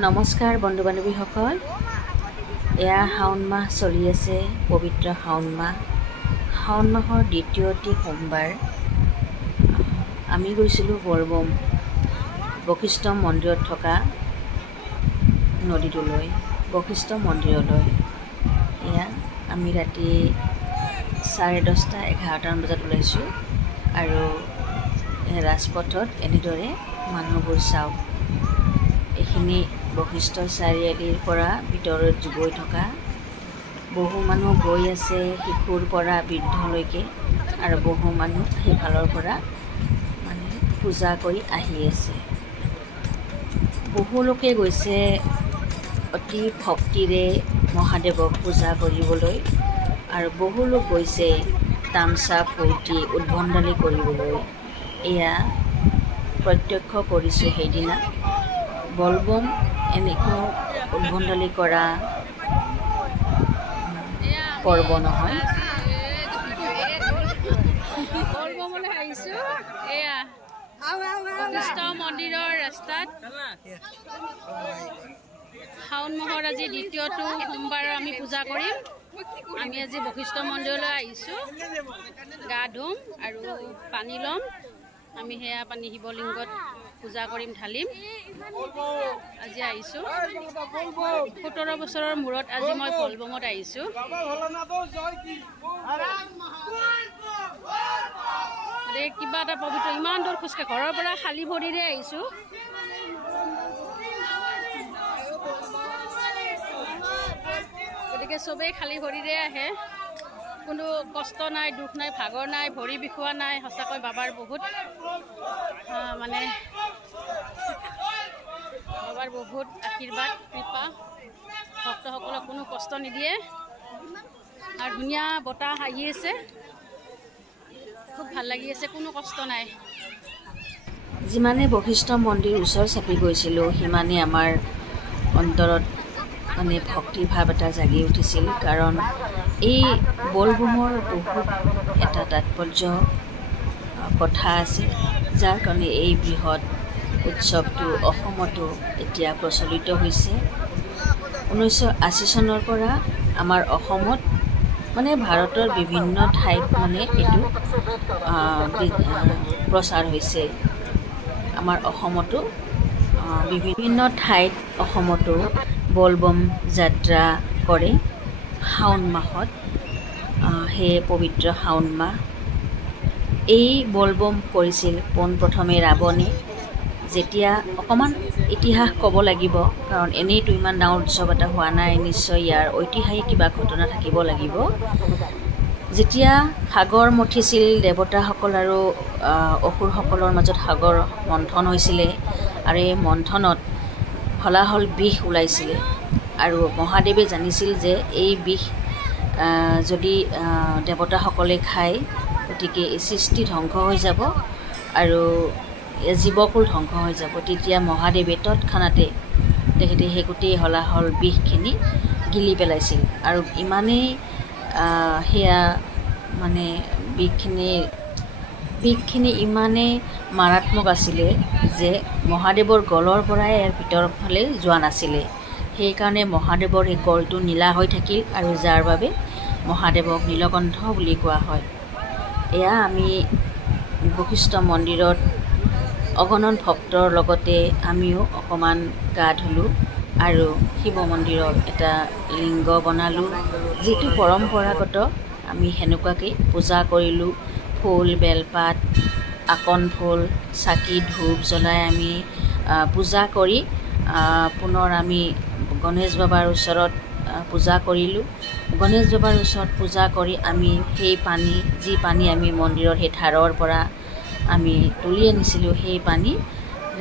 নমস্কাৰ বন্ধু বান্ধৱীসকল, এয়া শাওণ মাহ চলি আছে। পবিত্ৰ শাওণ মাহৰ দ্বিতীয়টি সোমবাৰ আমি গৈছিলোঁ বলবম বশিষ্ঠ মন্দিৰত থকা নদীটোলৈ, বশিষ্ঠ মন্দিৰলৈ। এয়া আমি ৰাতি 10:30-11টামান বজাত ওলাইছোঁ আৰু ৰাজপথত এনেদৰে মানুহবোৰ চাওক। এইখিনি বশিষ্ঠ চাৰিআলিৰ পৰা ভিতৰত গৈ থকা বহু মানুহ গৈ আছে, শিশুৰ পৰা বৃদ্ধলৈকে, আৰু বহু মানুহ সেইফালৰ পৰা মানে পূজা কৰি আহি আছে। বহু লোকে গৈছে অতি ভক্তিৰে মহাদেৱক পূজা কৰিবলৈ, আৰু বহু লোক গৈছে তামচা ফূৰ্তি উদ্ভণ্ডালি কৰিবলৈ। এয়া প্ৰত্যক্ষ কৰিছোঁ সেইদিনা। বলবম এনেকুৱা উদ্ভণ্ডালি কৰা পৰ্ব নহয়। বলবমলৈ আহিছোঁ। এয়া বশিষ্ঠ মন্দিৰৰ ৰাস্তাত শাওণ মাহৰ আজি দ্বিতীয়টো সোমবাৰ আমি পূজা কৰিম। আমি আজি বশিষ্ঠ মন্দিৰলৈ আহিছোঁ। গা ধুম আৰু পানী ল'ম। আমি সেয়া পানী শিৱলিংগত পূজা কৰিম, ঢালিম। আজি আহিছোঁ 17 বছৰৰ মূৰত আজি মই বলবমত আহিছোঁ। কিবা এটা পবিত্ৰ, ইমান দূৰ খোজকাঢ়ি ঘৰৰ পৰা খালী ভৰিৰে আহিছোঁ। গতিকে চবেই খালী ভৰিৰে আহে, কোনো কষ্ট নাই, দুখ নাই, ভাগৰ নাই, ভৰি বিষোৱা নাই। সঁচাকৈ বাবাৰ বহুত আশীৰ্বাদ, কৃপা। ভক্তসকলক কোনো কষ্ট নিদিয়ে আৰু ধুনীয়া বতাহ আহি আছে, খুব ভাল লাগি আছে, কোনো কষ্ট নাই। যিমানে বশিষ্ঠ মন্দিৰ ওচৰ চাপি গৈছিলোঁ, সিমানেই আমাৰ অন্তৰত মানে ভক্তিৰ ভাৱ এটা জাগি উঠিছিল। কাৰণ এই বলবমৰ বহুত এটা তাৎপৰ্য কথা আছে, যাৰ কাৰণে এই বৃহৎ উৎসৱটো অসমতো এতিয়া প্ৰচলিত হৈছে। 1980 চনৰ পৰা আমাৰ অসমত মানে ভাৰতৰ বিভিন্ন ঠাইত মানে এইটো প্ৰচাৰ হৈছে। আমাৰ অসমতো বিভিন্ন ঠাইত অসমতো বলবম যাত্ৰা কৰে শাওণ মাহত। সেয়ে পবিত্ৰ শাওণ মাহ। এই বলবম কৰিছিল পোনপ্ৰথমে ৰাৱণে। যেতিয়া অকণমান ইতিহাস ক'ব লাগিব, কাৰণ এনেইতো ইমান ডাঙৰ উৎসৱ এটা হোৱা নাই, নিশ্চয় ইয়াৰ ঐতিহাসিক কিবা ঘটনা থাকিব লাগিব। যেতিয়া সাগৰ মথিছিল, দেৱতাসকল আৰু অসুৰসকলৰ মাজত সাগৰ মন্থন হৈছিলে, আৰু এই মন্থনত হলাহল বিষ ওলাইছিলে, আৰু মহাদেৱে জানিছিল যে এই বিষ যদি দেৱতাসকলে খায়, গতিকে এই সৃষ্টি ধ্বংস হৈ যাব আৰু জীৱকুল ধ্বংস হৈ যাব। তেতিয়া মহাদেৱে তৎক্ষণাতে তেখেতে সেই গোটেই হলাহল বিষখিনি গিলি পেলাইছিল। আৰু ইমানেই সেয়া মানে বিষখিনি ইমানেই মাৰাত্মক আছিলে যে মহাদেৱৰ গলৰ পৰাই ইয়াৰ ভিতৰৰ ফালে যোৱা নাছিলে। সেইকাৰণে মহাদেৱৰ এই গলটো নীলা হৈ থাকিল, আৰু যাৰ বাবে মহাদেৱক নীলকণ্ঠ বুলি কোৱা হয়। এয়া আমি বশিষ্ঠ মন্দিৰত অগণন ভক্তৰ লগতে আমিও অকণমান গা ধুলোঁ আৰু শিৱ মন্দিৰত এটা লিংগ বনালোঁ, যিটো পৰম্পৰাগত। আমি সেনেকুৱাকৈ পূজা কৰিলোঁ। ফুল, বেলপাত, আকন ফুল, চাকি, ধূপ জ্বলাই আমি পূজা কৰি পুনৰ আমি গণেশ বাবাৰ ওচৰত পূজা কৰিলোঁ। গণেশ বাবাৰ ওচৰত পূজা কৰি আমি সেই পানী, যি পানী আমি মন্দিৰৰ সেই ধাৰৰ পৰা আমি তুলি আনিছিলোঁ, সেই পানী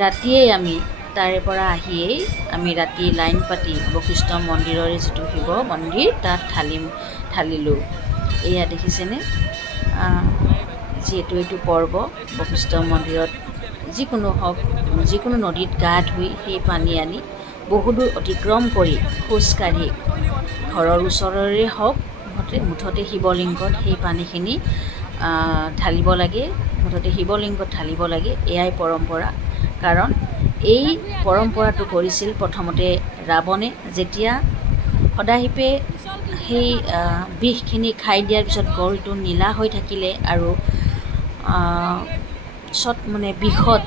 ৰাতিয়েই আমি তাৰে পৰা আহিয়েই আমি ৰাতি লাইন পাতি বশিষ্ঠ মন্দিৰৰে যিটো শিৱ মন্দিৰ তাত ঢালিলোঁ। এয়া দেখিছেনে, যিহেতু এইটো পৰ্ব বশিষ্ঠ মন্দিৰত যিকোনো নদীত গা ধুই সেই পানী আনি বহুদূৰ অতিক্ৰম কৰি খোজকাঢ়ি ঘৰৰ ওচৰৰে হওক, মুঠতে শিৱলিংগত সেই পানীখিনি ঢালিব লাগে, মুঠতে শিৱলিংগত ঢালিব লাগে। এয়াই পৰম্পৰা। কাৰণ এই পৰম্পৰাটো কৰিছিল প্ৰথমতে ৰাৱণে, যেতিয়া সদাশিৱে সেই বিষখিনি খাই দিয়াৰ পিছত গলটো নীলা হৈ থাকিলে আৰু মানে বিষত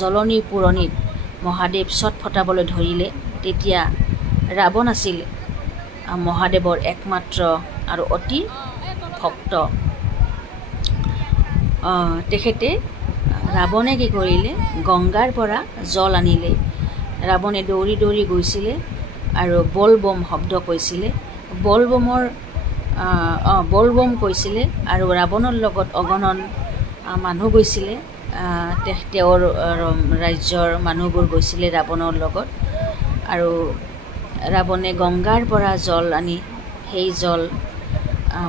জ্বলনিৰ পুৰণিত মহাদেৱ চট ফটাবলৈ ধৰিলে, তেতিয়া ৰাৱণ আছিল মহাদেৱৰ একমাত্ৰ আৰু অতি ভক্ত। তেখেতে ৰাৱণে কি কৰিলে, গংগাৰ পৰা জল আনিলে। ৰাৱণে দৌৰি দৌৰি গৈছিলে আৰু বল বম শব্দ কৈছিলে, বল বম কৈছিলে আৰু ৰাৱণৰ লগত অগণন মানুহ গৈছিলে। তেওঁৰ ৰাজ্যৰ মানুহবোৰ গৈছিলে ৰাৱণৰ লগত। আৰু ৰাৱণে গংগাৰ পৰা জল আনি সেই জল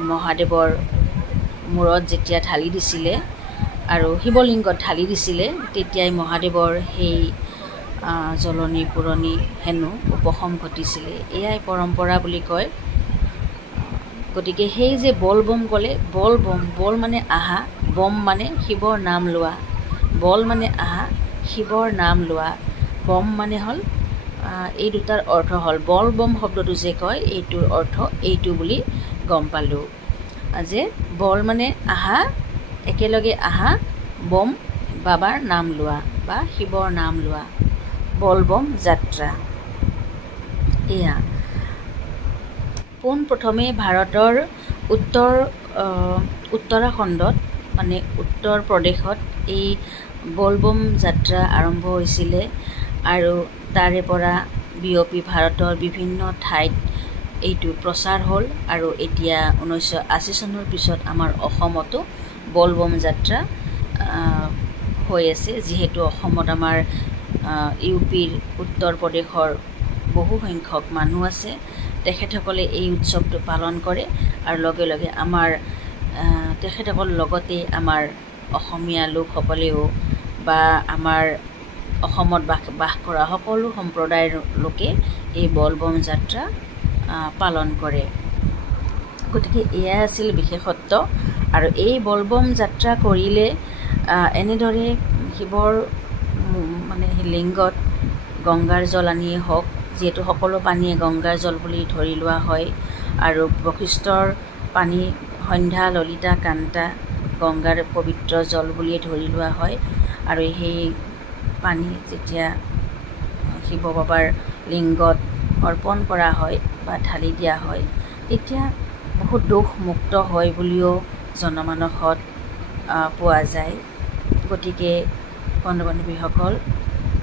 মহাদেৱৰ মূৰত যেতিয়া ঢালি দিছিলে আৰু শিৱলিংগত ঢালি দিছিলে, তেতিয়াই মহাদেৱৰ সেই জ্বলনি পুৰণি হেনো উপশম ঘটিছিলে। এয়াই পৰম্পৰা বুলি কয়। গতিকে সেই যে বল বম ক'লে, বল মানে আহা, বম মানে শিৱৰ নাম লোৱা, বল মানে আহা, শিৱৰ নাম লোৱা, বম মানে হ'ল এই দুটাৰ অৰ্থ হ'ল, বল বম শব্দটো যে কয় এইটোৰ অৰ্থ এইটো বুলি গম পালোঁ যে বল মানে আহা, একেলগে আহা, বম বাবাৰ নাম লোৱা বা শিৱৰ নাম লোৱা, বল বম যাত্ৰা। এয়া পোনপ্ৰথমে ভাৰতৰ উত্তৰাখণ্ডত মানে উত্তৰ প্ৰদেশত এই বলবম যাত্ৰা আৰম্ভ হৈছিলে আৰু তাৰে পৰা বিয়পি ভাৰতৰ বিভিন্ন ঠাইত এইটো প্ৰচাৰ হ'ল। আৰু এতিয়া 1980 চনৰ পিছত আমাৰ অসমতো বলবম যাত্ৰা হৈ আছে। যিহেতু অসমত আমাৰ ইউপিৰ উত্তৰ প্ৰদেশৰ বহু সংখ্যক মানুহ আছে, তেখেতসকলে এই উৎসৱটো পালন কৰে আৰু লগে লগে আমাৰ তেখেতসকলৰ লগতে আমাৰ অসমীয়া লোকসকলেও বা আমাৰ অসমত বাস কৰা সকলো সম্প্ৰদায়ৰ লোকে এই বলবম যাত্ৰা পালন কৰে। গতিকে এয়াই আছিল বিশেষত্ব। আৰু এই বলবম যাত্ৰা কৰিলে এনেদৰে শিৱৰ মানে লিংগত গংগাৰ জল আনিয়ে হওক, যিহেতু সকলো পানীয়ে গংগাৰ জল বুলি ধৰি লোৱা হয়, আৰু বশিষ্ঠৰ পানী সন্ধ্যা ললিতা কান্তা গংগাৰ পবিত্ৰ জল বুলিয়ে ধৰি লোৱা হয়। আৰু সেই পানী যেতিয়া শিৱ বাবাৰ লিংগত অৰ্পণ কৰা হয় বা ঢালি দিয়া হয়, তেতিয়া বহুত দোষমুক্ত হয় বুলিও জনমানসত পোৱা যায়। গতিকে বন্ধু বান্ধৱীসকল,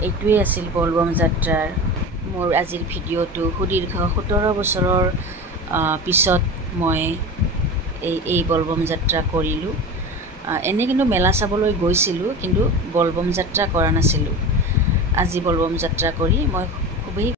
এইটোৱেই আছিল বলবম যাত্ৰাৰ মোৰ আজিৰ ভিডিঅ'টো। সুদীৰ্ঘ 17 বছৰৰ পিছত মই এই বলবম যাত্ৰা কৰিলোঁ। এনে কিন্তু মেলা চাবলৈ গৈছিলোঁ, কিন্তু বলবম যাত্ৰা কৰা নাছিলোঁ। আজি বলবম যাত্ৰা কৰি মই